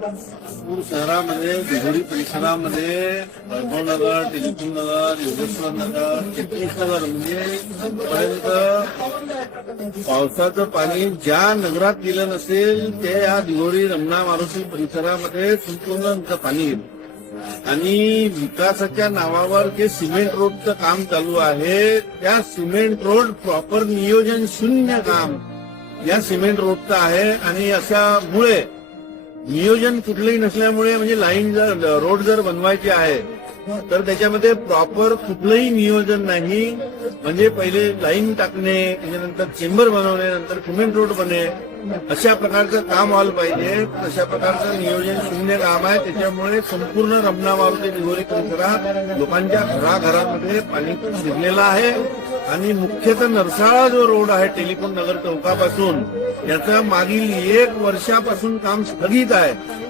नागपूर शहरामध्ये भिवडी परिसरामध्ये वैभवनगर, टेलिफोननगर, योगेश्वरनगर, चित्रेश्वर म्हणजे पर्यंत पावसाचं पाणी ज्या नगरात गेलं नसेल ते या भिवडी रमणा मारुती परिसरामध्ये संपूर्ण पाणी गेलं. आणि विकासाच्या नावावर जे सिमेंट रोडचं काम चालू आहे त्या सिमेंट रोड प्रॉपर नियोजन शून्य काम या सिमेंट रोडचं आहे. आणि अशामुळे नियोजन कुठलंही नसल्यामुळे म्हणजे लाईन जर रोड जर बनवायची आहे तर त्याच्यामध्ये प्रॉपर कुठलंही नियोजन नाही. म्हणजे पहिले लाईन टाकणे, त्याच्यानंतर चेंबर बनवणे, नंतर सिमेंट रोड बने, अशा प्रकारचं काम व्हायला पाहिजे. अशा प्रकारचं नियोजन शून्य काम आहे. त्याच्यामुळे संपूर्ण रमणा मारुती भिवरी परिसरात लोकांच्या घराघरामध्ये पाणी शिरलेलं आहे. आणि मुख्यतः नरसाळा जो रोड आहे टेलिफोन नगर चौकापासून याचा मागील 1 वर्षापासून काम स्थगित आहे.